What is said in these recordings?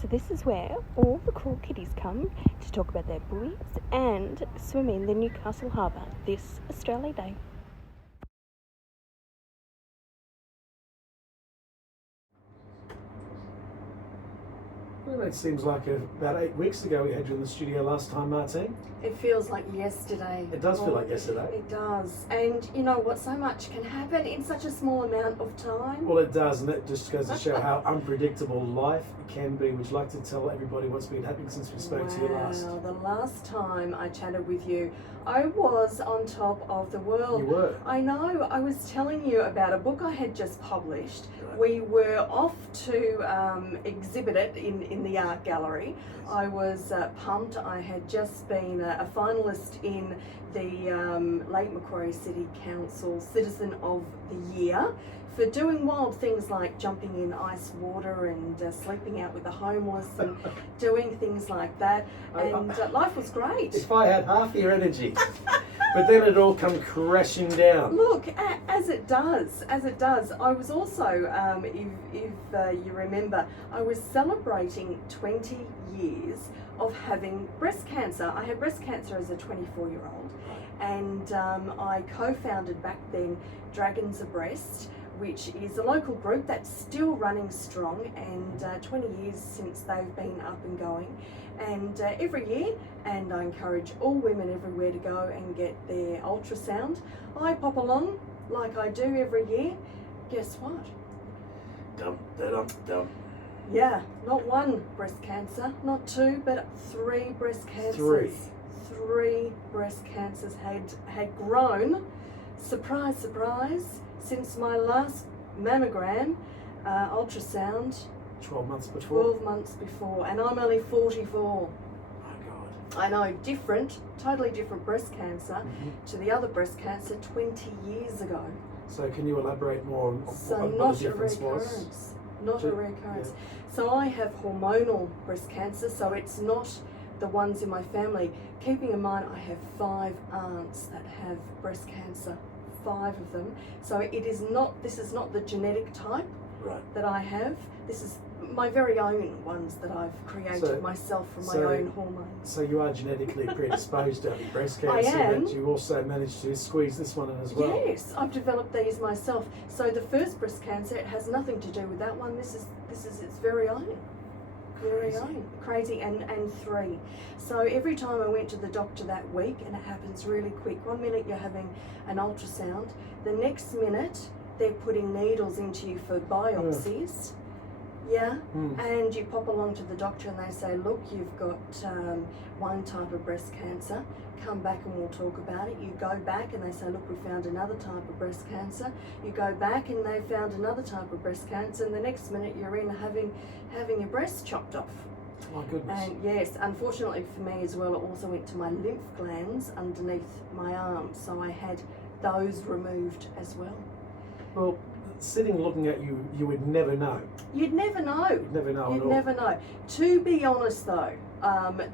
So this is where all the cool kiddies come to talk about their buoys and swim in the Newcastle Harbour this Australia Day. Well, it seems like about 8 weeks ago we had you in the studio last time, Martine. It feels like yesterday. It does feel like yesterday. It does. And you know what, so much can happen in such a small amount of time. Well, it does, and that just goes to show how unpredictable life can be. Would you like to tell everybody what's been happening since we spoke to you last? Wow, the last time I chatted with you, I was on top of the world. You were. I know. I was telling you about a book I had just published. Right. We were off to exhibit it in the art gallery. Yes. I was pumped. I had just been a finalist in the Lake Macquarie City Council Citizen of the Year for doing wild things like jumping in ice water and sleeping out with the homeless and doing things like that. And life was great. If I had half your energy. But then it all come crashing down. Look, as it does. I was also, if you remember, I was celebrating 20 years of having breast cancer. I had breast cancer as a 24-year-old, and I co-founded back then Dragons Abreast, which is a local group that's still running strong, and 20 years since they've been up and going. And every year, and I encourage all women everywhere to go and get their ultrasound. I pop along like I do every year. Guess what? Dum. Yeah, not one breast cancer, not two, but 3 breast cancers. Three breast cancers had grown, surprise, surprise, since my last mammogram, ultrasound. 12 months before? 12 months before, and I'm only 44. My God. I know, totally different breast cancer to the other breast cancer 20 years ago. So can you elaborate more on So what not the a difference was? recurrence. Not a recurrence. Yeah. So I have hormonal breast cancer, so it's not the ones in my family. Keeping in mind, I have 5 aunts that have breast cancer, 5 of them. So this is not the genetic type that I have. This is my very own ones that I've created myself from my own hormones. So you are genetically predisposed to having breast cancer, I am. but you also managed to squeeze this one in as well. Yes, I've developed these myself. So the first breast cancer, it has nothing to do with that one. This is its very own. Very own. Crazy, and 3. So every time I went to the doctor that week, and it happens really quick, 1 minute you're having an ultrasound, the next minute they're putting needles into you for biopsies. Yeah, and you pop along to the doctor and they say, look, you've got one type of breast cancer, come back and we'll talk about it. You go back and they say, look, we found another type of breast cancer. You go back and they found another type of breast cancer, and the next minute you're in having your breast chopped off. My goodness. And yes, unfortunately for me as well, it also went to my lymph glands underneath my arms, so I had those removed as well. Well, sitting looking at you, you would never know. You'd never know. You'd never know You'd at all. never know. To be honest though,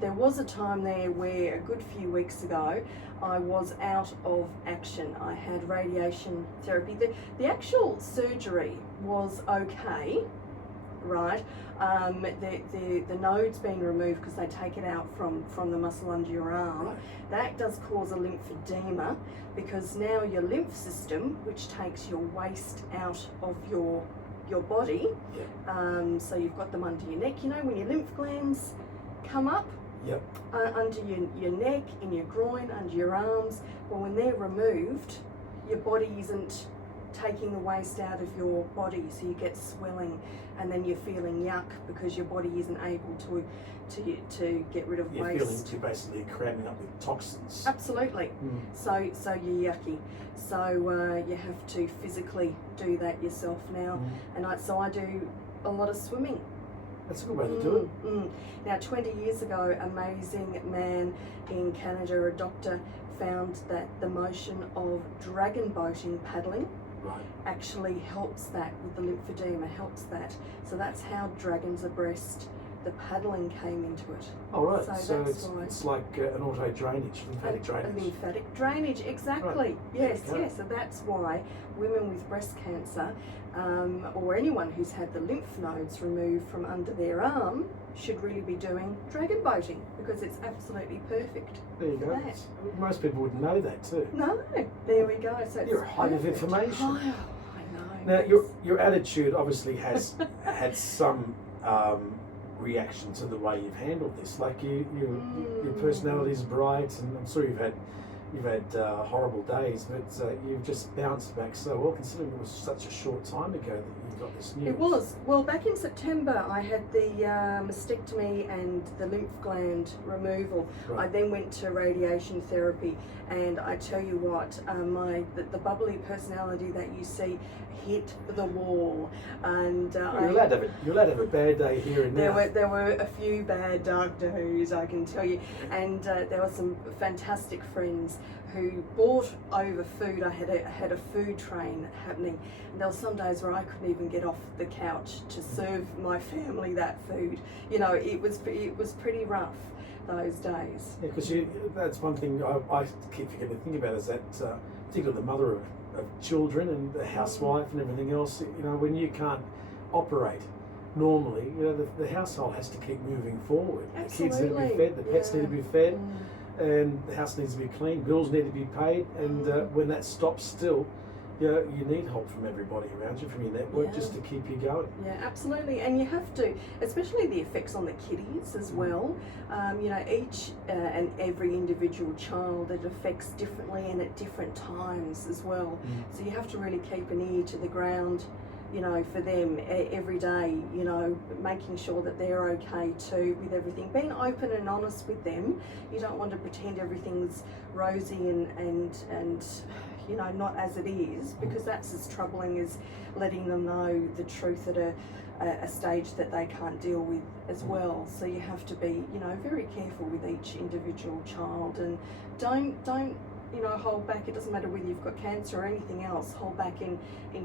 there was a time there where a good few weeks ago I was out of action. I had radiation therapy. The actual surgery was okay, right? The node's been removed because they take it out from the muscle under your arm. Right. That does cause a lymphedema, because now your lymph system, which takes your waste out of your body, so you've got them under your neck, you know, when your lymph glands come up under your neck, in your groin, under your arms, well, when they're removed, your body isn't taking the waste out of your body, so you get swelling, and then you're feeling yuck because your body isn't able to get rid of waste. You're basically cramming up with toxins. Absolutely. So you're yucky. So you have to physically do that yourself now, and so I do a lot of swimming. That's a good way to do it. Now, 20 years ago, amazing man in Canada, a doctor, found that the motion of dragon boating, paddling, actually helps that with the lymphedema, helps that. So that's how Dragons Abreast the paddling came into it. All right, So so that's why. it's like an auto drainage, lymphatic drainage. Lymphatic drainage, exactly. Right. Yes, Okay. yes. So that's why women with breast cancer, or anyone who's had the lymph nodes removed from under their arm, should really be doing dragon boating, because it's absolutely perfect. There you go. for that. Most people wouldn't know that too. No, there we go. So it's You're a height of perfect. information. Oh, I know. Now, your attitude obviously has had some reaction to the way you've handled this. Like your personality is bright, and I'm sure you've had horrible days, but you've just bounced back so well, considering it was such a short time ago that you got this news. It was. Well, back in September, I had the mastectomy and the lymph gland removal. Right. I then went to radiation therapy, and I tell you what, the bubbly personality that you see hit the wall, and You're allowed to have a bad day here and there. there were a few bad dark days, I can tell you, and there were some fantastic friends who brought over food. I had a food train happening, and there were some days where I couldn't even get off the couch to serve my family that food. You know, it was pretty rough those days. Yeah, because that's one thing I keep forgetting to think about, is that particularly the mother of children and the housewife and everything else. You know, when you can't operate normally, you know, the household has to keep moving forward. Absolutely. The kids need to be fed, the pets need to be fed, Mm. and the house needs to be clean, bills need to be paid, and when that stops still, you know, you need help from everybody around you, from your network, Yeah. just to keep you going. Yeah, absolutely, and you have to, especially the effects on the kiddies as well. You know, each and every individual child, it affects differently and at different times as well. So you have to really keep an ear to the ground, you know, for them every day, you know, making sure that they're okay too with everything. Being open and honest with them. You don't want to pretend everything's rosy and you know, not as it is, because that's as troubling as letting them know the truth at a stage that they can't deal with as well. So you have to be, you know, very careful with each individual child, and don't you know, hold back. It doesn't matter whether you've got cancer or anything else. Hold back in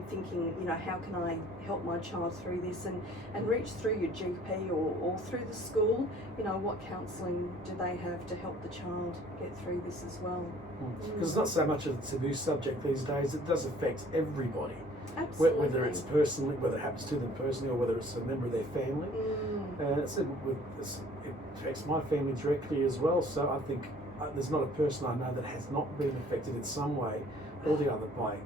thinking, you know, how can I help my child through this, and reach through your GP or through the school. You know, what counselling do they have to help the child get through this as well? Because it's not so much a taboo subject these days. It does affect everybody. Absolutely. Whether it's personally, whether it happens to them personally, or whether it's a member of their family. It affects my family directly as well. So I think there's not a person I know that has not been affected in some way or the other by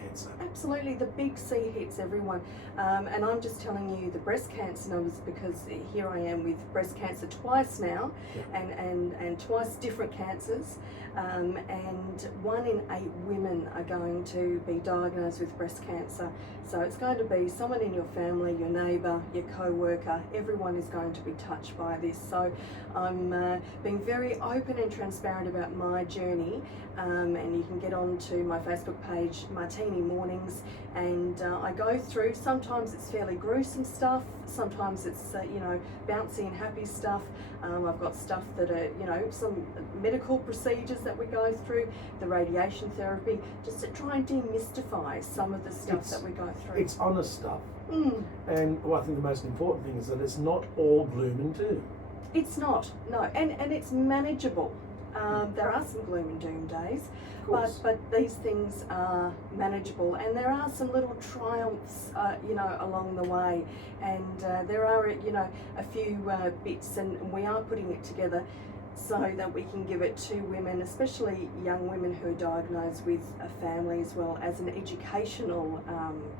cancer. Absolutely, the big C hits everyone, and I'm just telling you the breast cancer numbers, because here I am with breast cancer twice now, and twice different cancers, and 1 in 8 women are going to be diagnosed with breast cancer. So it's going to be someone in your family, your neighbour, your co-worker. Everyone is going to be touched by this. So I'm being very open and transparent about my journey, and you can get on to my Facebook page, Martini Mornings, and I go through, sometimes it's fairly gruesome stuff, sometimes it's you know, bouncy and happy stuff. I've got stuff that are, you know, some medical procedures that we go through, the radiation therapy, just to try and demystify some of the stuff that we go through. It's honest stuff. And well, I think the most important thing is that it's not all gloom and doom. It's not, no, and it's manageable. There are some gloom and doom days, but these things are manageable, and there are some little triumphs, you know, along the way, and there are, you know, a few bits, and we are putting it together so that we can give it to women, especially young women who are diagnosed with a family, as well as an educational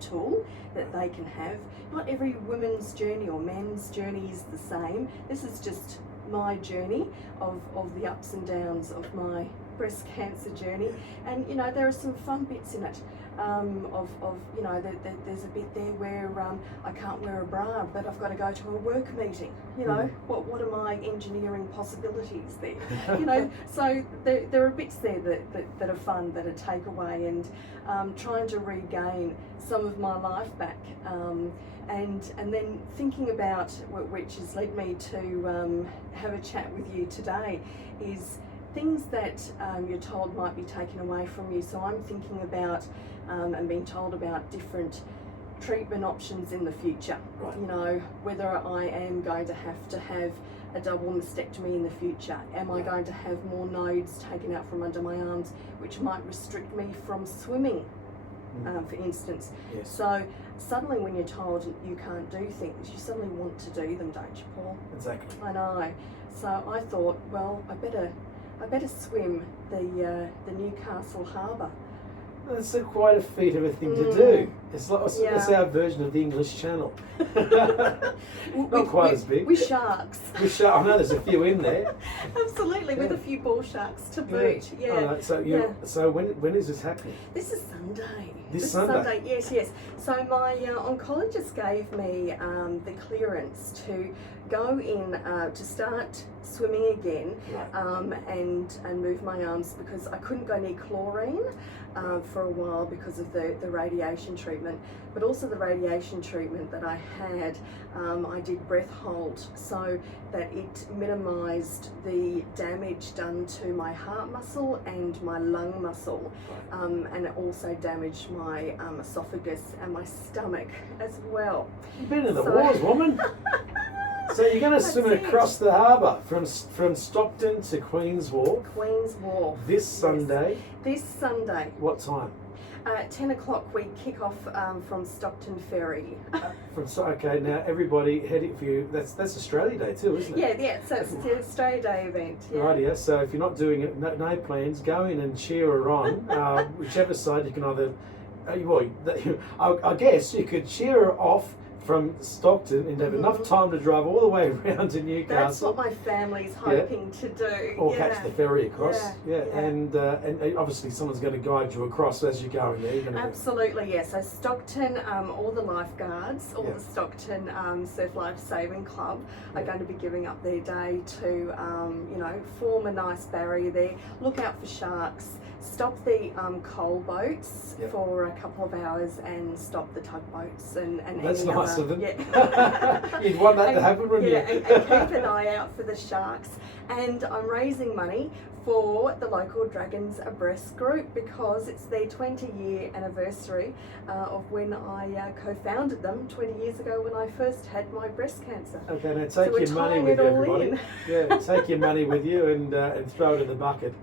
tool that they can have. Not every woman's journey or men's journey is the same. This is just my journey of the ups and downs of my breast cancer journey, and you know, there are some fun bits in it. Of you know, there's a bit there where I can't wear a bra, but I've got to go to a work meeting. You know, what are my engineering possibilities there? You know, so there are bits there that are fun, that are takeaway, and trying to regain some of my life back. And then thinking about, which has led me to have a chat with you today, is things that you're told might be taken away from you. So I'm thinking about and being told about different treatment options in the future. Right. You know, whether I am going to have a double mastectomy in the future. Am I Yeah. going to have more nodes taken out from under my arms, which might restrict me from swimming, for instance? Yes. So suddenly when you're told you can't do things, you suddenly want to do them, don't you, Paul? Exactly. I know. So I thought, well, I better swim the Newcastle Harbour. That's quite a feat of a thing to do. It's like it's our version of the English Channel. Not quite as big. With sharks. I know there's a few in there. Absolutely, with a few bull sharks to boot. Yeah. All right, so when is this happening? This is Sunday. This Sunday? Yes. So my oncologist gave me the clearance to go in to start swimming again, Right. and move my arms, because I couldn't go near chlorine for a while because of the radiation treatment, but also the radiation treatment that I had, I did breath hold so that it minimised the damage done to my heart muscle and my lung muscle, and it also damaged my esophagus and my stomach as well. You've been in the wars, woman. So you're going to swim That's it. across the harbour from Stockton to Queen's Wharf Queen's Wharf. this Sunday. This Sunday. What time? 10 o'clock we kick off from Stockton Ferry. Okay, now everybody heading for you. That's Australia Day too, isn't it? Yeah, so it's the Australia Day event. Yeah. Right, yeah. So if you're not doing it, no plans, go in and cheer her on. Whichever side you can either. I guess you could cheer her off from Stockton and have enough time to drive all the way around to Newcastle. That's what my family's hoping to do. Or catch the ferry across. Yeah. And obviously someone's going to guide you across as you're going there. You're gonna Absolutely, yes. So Stockton, all the lifeguards, all Yeah. the Stockton Surf Life Saving Club are going to be giving up their day to, form a nice barrier there, look out for sharks, stop the coal boats Yep. for a couple of hours, and stop the tugboats and That's any nice other, of them. Yeah. You'd want that to happen, wouldn't you? And keep an eye out for the sharks. And I'm raising money for the local Dragons Abreast group, because it's their 20-year anniversary of when I co-founded them 20 years ago when I first had my breast cancer. Okay, now So take we're your money tying with it you, all everybody. in. Yeah, take your money with you and throw it in the bucket.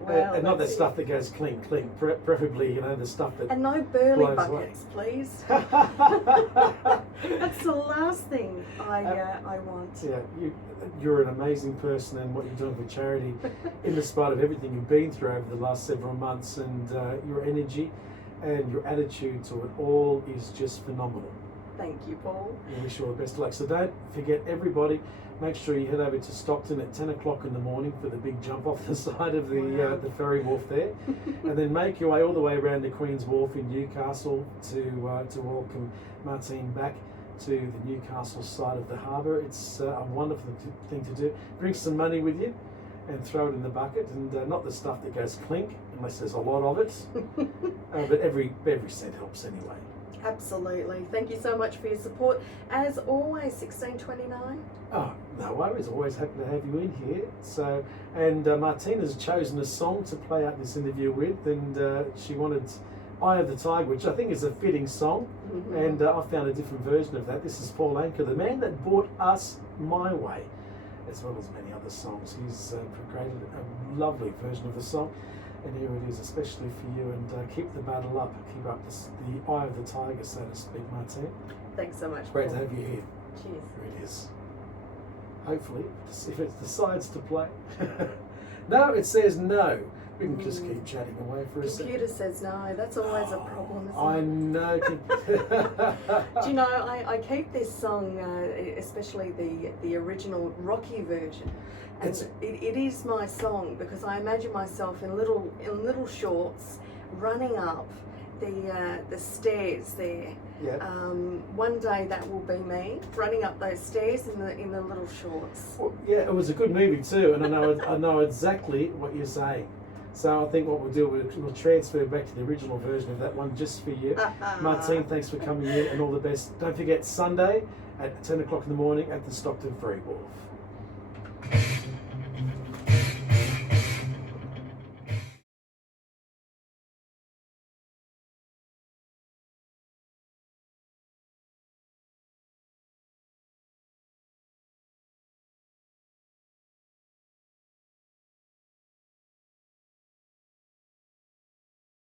Well, and not that that's stuff that goes clink, clink. Preferably, the stuff that. And no burly blows buckets, please. That's the last thing I want. Yeah, you're an amazing person, and what you're doing for charity, in spite of everything you've been through over the last several months, and your energy and your attitude to it all is just phenomenal. Thank you, Paul. We wish you all the best of luck. So don't forget, everybody, make sure you head over to Stockton at 10 o'clock in the morning for the big jump off the side of the ferry wharf there, and then make your way all the way around to Queen's Wharf in Newcastle to welcome Martine back to the Newcastle side of the harbour. It's a wonderful thing to do. Bring some money with you and throw it in the bucket, and not the stuff that goes clink, unless there's a lot of it. But every cent helps anyway. Absolutely. Thank you so much for your support. As always, 1629. Oh, no worries. Always happy to have you in here. So, and Martina's chosen a song to play out this interview with, and she wanted Eye of the Tiger, which I think is a fitting song. Mm-hmm. And I found a different version of that. This is Paul Anker, the man that brought us My Way, as well as many other songs. He's created a lovely version of the song. And here it is, especially for you, and keep the battle up, keep up the eye of the tiger, so to speak, Martine. Thanks so much. It's great Paul. to have you here. Cheers. Here it is. Hopefully, if it decides to play. No, it says no. We can just keep chatting away for a second. Computer says no. That's always a problem, isn't I it? know. Do you know, I keep this song, especially the original Rocky version. And it is my song, because I imagine myself in little shorts running up the stairs there. Yeah. One day that will be me running up those stairs in the little shorts. Well, yeah, it was a good movie too, and I know exactly what you're saying. So I think what we'll do, we'll transfer back to the original version of that one just for you. Martine, thanks for coming in, and all the best. Don't forget, Sunday at 10 o'clock in the morning at the Stockton Ferry Wharf.